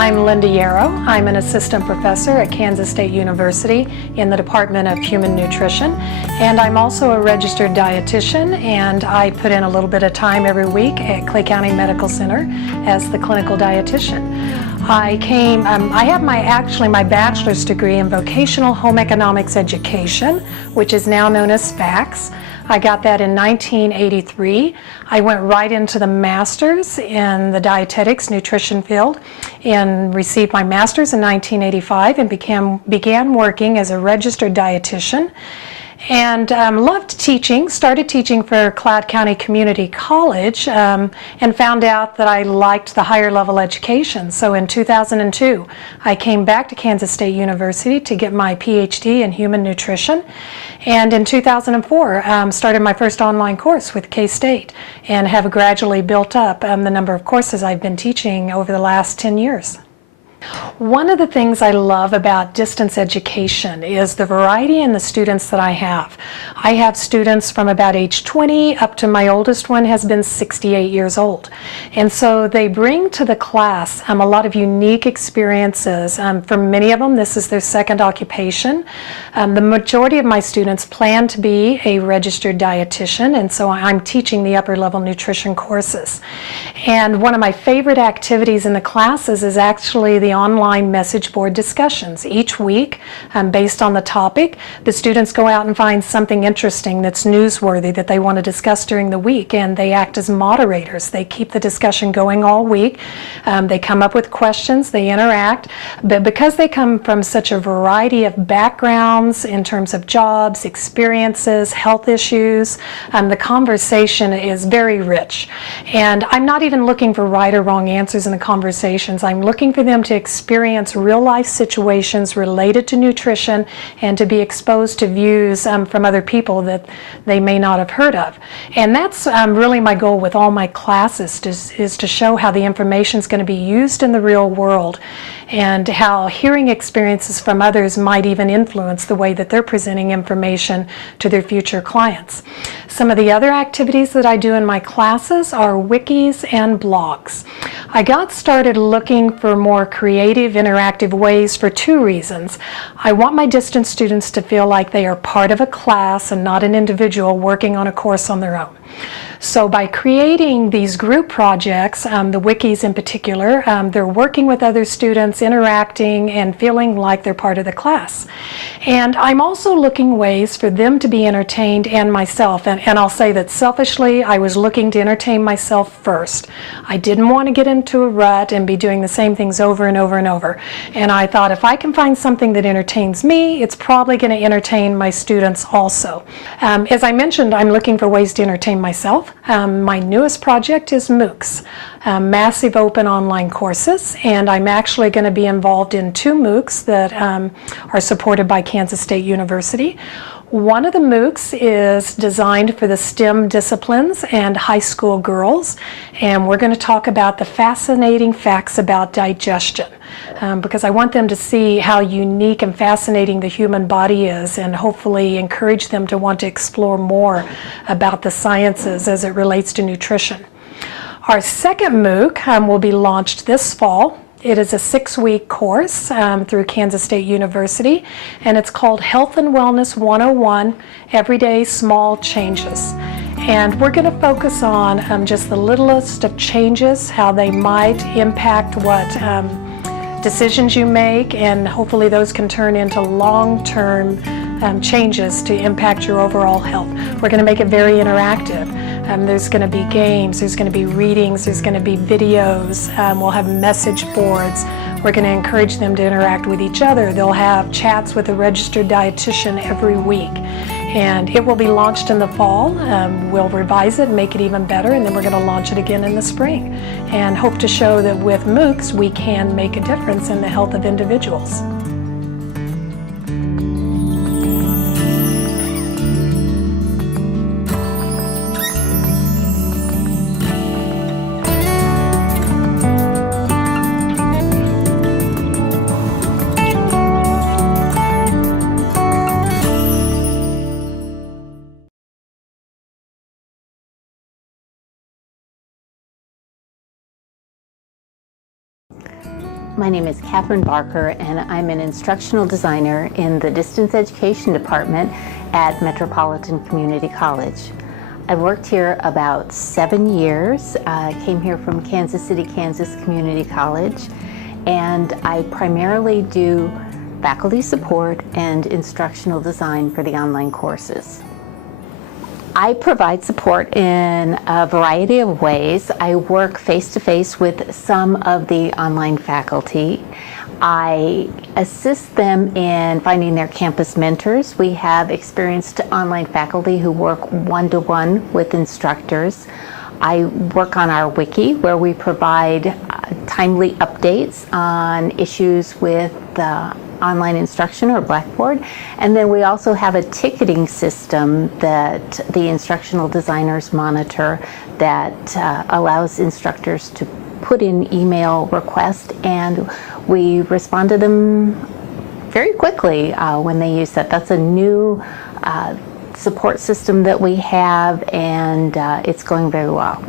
I'm Linda Yarrow. I'm an assistant professor at Kansas State University in the Department of Human Nutrition, and I'm also a registered dietitian, and I put in a little bit of time every week at Clay County Medical Center as the clinical dietitian. I have my bachelor's degree in vocational home economics education, which is now known as FACS. I got that in 1983. I went right into the master's in the dietetics nutrition field and received my master's in 1985 and began working as a registered dietitian. And loved teaching, started teaching for Cloud County Community College, and found out that I liked the higher level education. So in 2002, I came back to Kansas State University to get my PhD in human nutrition. And in 2004, started my first online course with K-State and have gradually built up the number of courses I've been teaching over the last 10 years. One of the things I love about distance education is the variety in the students that I have. I have students from about age 20 up to my oldest one has been 68 years old. And so they bring to the class a lot of unique experiences. For many of them, this is their second occupation. The majority of my students plan to be a registered dietitian, and so I'm teaching the upper level nutrition courses. And one of my favorite activities in the classes is actually the online message board discussions. Each week, based on the topic, the students go out and find something interesting that's newsworthy that they want to discuss during the week, and they act as moderators. They keep the discussion going all week. They come up with questions, they interact, but because they come from such a variety of backgrounds in terms of jobs, experiences, health issues, the conversation is very rich. And I'm not even looking for right or wrong answers in the conversations. I'm looking for them to experience real life situations related to nutrition and to be exposed to views from other people that they may not have heard of. And that's really my goal with all my classes, is to show how the information is going to be used in the real world and how hearing experiences from others might even influence the way that they're presenting information to their future clients. Some of the other activities that I do in my classes are wikis and blogs. I got started looking for more creative, interactive ways for two reasons. I want my distance students to feel like they are part of a class and not an individual working on a course on their own. So by creating these group projects, the wikis in particular, they're working with other students, interacting, and feeling like they're part of the class. And I'm also looking ways for them to be entertained and myself. And I'll say that selfishly, I was looking to entertain myself first. I didn't want to get into a rut and be doing the same things over and over and over. And I thought if I can find something that entertains me, it's probably going to entertain my students also. As I mentioned, I'm looking for ways to entertain myself. My newest project is MOOCs, massive open online courses, and I'm actually going to be involved in two MOOCs that are supported by Kansas State University. One of the MOOCs is designed for the STEM disciplines and high school girls, and we're going to talk about the fascinating facts about digestion. Because I want them to see how unique and fascinating the human body is, and hopefully encourage them to want to explore more about the sciences as it relates to nutrition. Our second MOOC will be launched this fall. It is a 6-week course through Kansas State University, and it's called Health and Wellness 101, Everyday Small Changes. And we're going to focus on just the littlest of changes, how they might impact what decisions you make, and hopefully those can turn into long-term changes to impact your overall health. We're going to make it very interactive. There's going to be games, there's going to be readings, there's going to be videos, we'll have message boards. We're going to encourage them to interact with each other. They'll have chats with a registered dietitian every week. And it will be launched in the fall. We'll revise it and make it even better, and then we're going to launch it again in the spring. And hope to show that with MOOCs we can make a difference in the health of individuals. My name is Catherine Barker, and I'm an instructional designer in the Distance Education Department at Metropolitan Community College. I've worked here about 7 years. I came here from Kansas City, Kansas Community College, and I primarily do faculty support and instructional design for the online courses. I provide support in a variety of ways. I work face-to-face with some of the online faculty. I assist them in finding their campus mentors. We have experienced online faculty who work one-to-one with instructors. I work on our wiki, where we provide timely updates on issues with online instruction or Blackboard. And then we also have a ticketing system that the instructional designers monitor that allows instructors to put in email requests, and we respond to them very quickly when they use that. That's a new support system that we have, and it's going very well.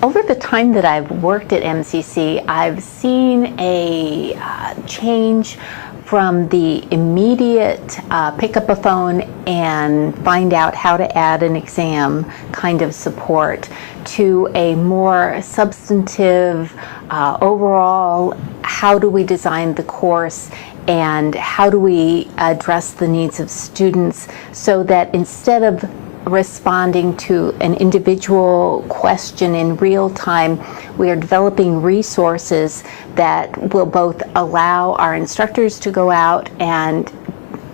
Over the time that I've worked at MCC, I've seen a change from the immediate pick up a phone and find out how to add an exam kind of support to a more substantive overall, how do we design the course and how do we address the needs of students, so that instead of responding to an individual question in real time, we are developing resources that will both allow our instructors to go out and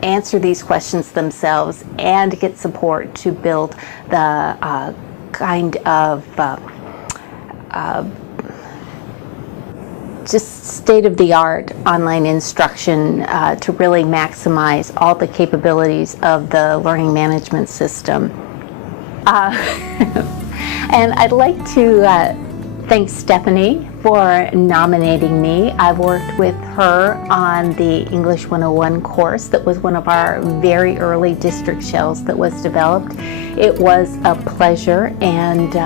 answer these questions themselves and get support to build the kind of just state-of-the-art online instruction to really maximize all the capabilities of the learning management system. And I'd like to thank Stephanie for nominating me. I've worked with her on the English 101 course that was one of our very early district shells that was developed. It was a pleasure, and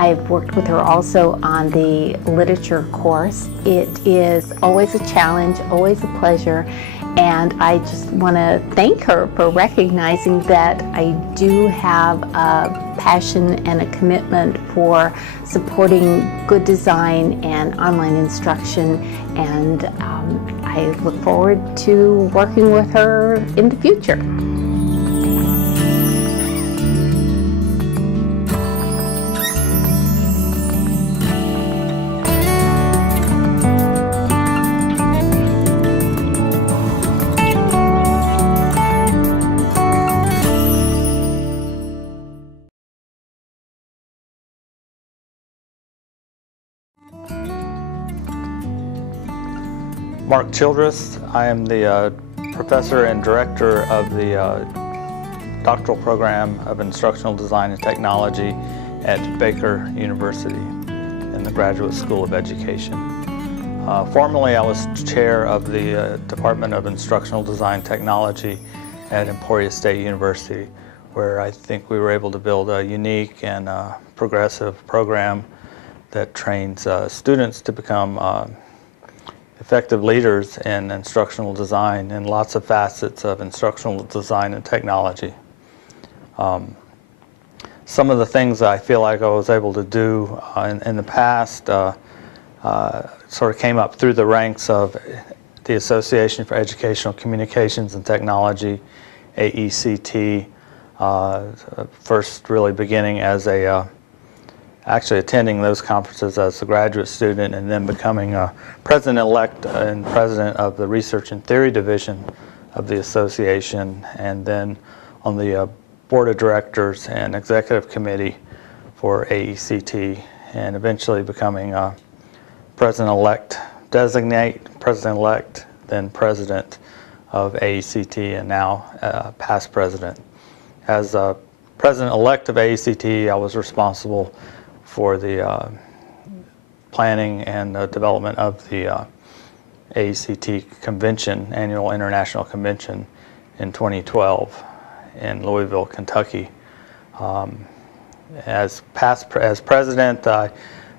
I've worked with her also on the literature course. It is always a challenge, always a pleasure, and I just want to thank her for recognizing that I do have a passion and a commitment for supporting good design and online instruction, and I look forward to working with her in the future. Mark Childress. I am the professor and director of the doctoral program of instructional design and technology at Baker University in the Graduate School of Education. Formerly, I was chair of the Department of Instructional Design Technology at Emporia State University, where I think we were able to build a unique and progressive program that trains students to become effective leaders in instructional design and lots of facets of instructional design and technology. Some of the things I feel like I was able to do in the past sort of came up through the ranks of the Association for Educational Communications and Technology, AECT, first really beginning as a actually attending those conferences as a graduate student, and then becoming a president-elect and president of the Research and Theory Division of the association, and then on the board of directors and executive committee for AECT, and eventually becoming president-elect, designate president-elect, then president of AECT, and now past president. As president-elect of AECT, I was responsible for the planning and development of the AECT convention, annual international convention in 2012 in Louisville, Kentucky. As president, I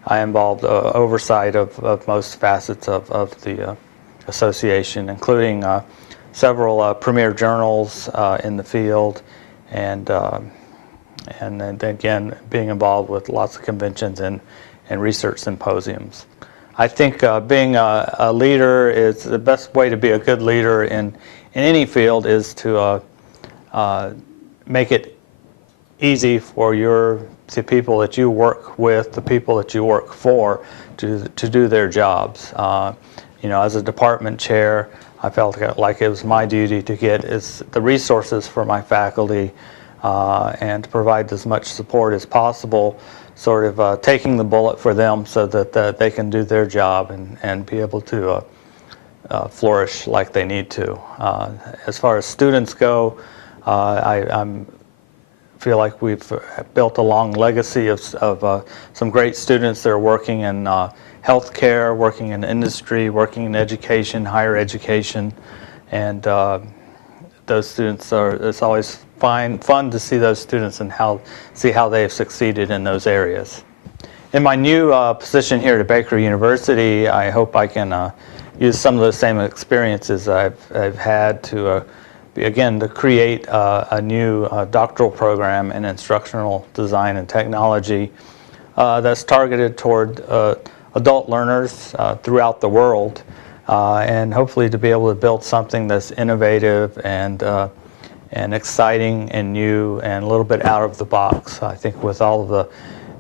I involved oversight of most facets of the association, including several premier journals in the field, and then again being involved with lots of conventions and research symposiums. I think being a leader is the best way to be a good leader in any field is to make it easy for the people that you work with, the people that you work for, to do their jobs. As a department chair, I felt like it was my duty to get the resources for my faculty and to provide as much support as possible, sort of taking the bullet for them so that they can do their job and be able to flourish like they need to. As far as students go, I feel like we've built a long legacy of some great students that are working in healthcare, working in industry, working in education, higher education, and those students it's always fun to see those students and see how they've succeeded in those areas. In my new position here at Baker University, I hope I can use some of the same experiences I've had to create a new doctoral program in instructional design and technology that's targeted toward adult learners throughout the world, and hopefully to be able to build something that's innovative and exciting and new and a little bit out of the box. I think with all of the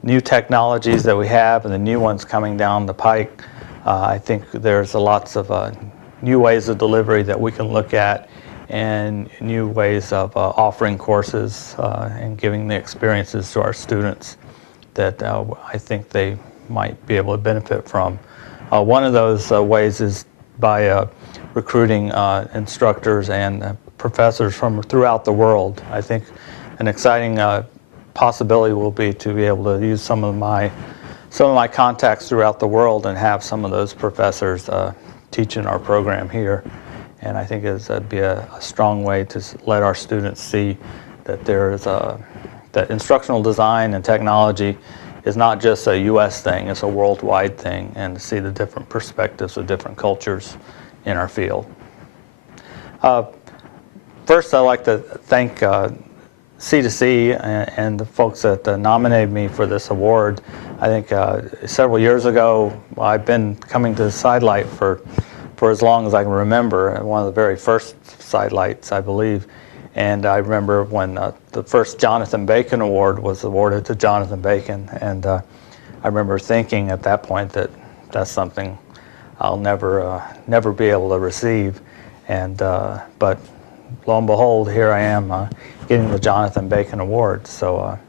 new technologies that we have and the new ones coming down the pike, I think there's lots of new ways of delivery that we can look at, and new ways of offering courses and giving the experiences to our students that I think they might be able to benefit from. One of those ways is by recruiting instructors and professors from throughout the world. I think an exciting possibility will be to be able to use some of my contacts throughout the world and have some of those professors teach in our program here. And I think it'd be a strong way to let our students see that that instructional design and technology is not just a U.S. thing, it's a worldwide thing, and to see the different perspectives of different cultures in our field. First, I'd like to thank C2C and the folks that nominated me for this award. I think several years ago, I've been coming to SIDLIT for as long as I can remember, one of the very first SIDLITs, I believe. And I remember when the first Jonathan Bacon Award was awarded to Jonathan Bacon, and I remember thinking at that point that that's something I'll never be able to receive. And but lo and behold, here I am getting the Jonathan Bacon Award. So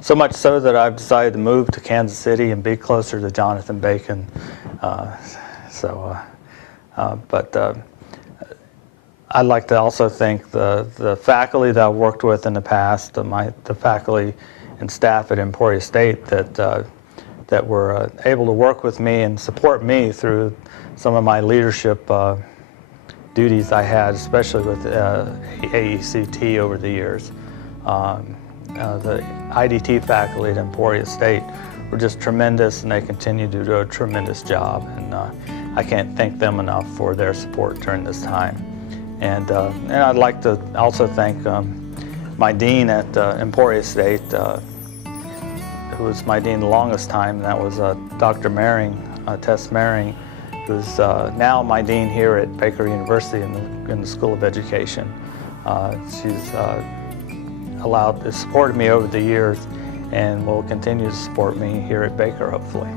so much so that I've decided to move to Kansas City and be closer to Jonathan Bacon. I'd like to also thank the faculty that I've worked with in the past, the faculty and staff at Emporia State that were able to work with me and support me through some of my leadership duties I had, especially with AECT over the years. The IDT faculty at Emporia State were just tremendous, and they continue to do a tremendous job. And I can't thank them enough for their support during this time. And I'd like to also thank my dean at Emporia State, who was my dean the longest time, and that was Dr. Mehring, Tess Mehring, who's now my dean here at Baker University in the School of Education. She's supported me over the years and will continue to support me here at Baker, hopefully.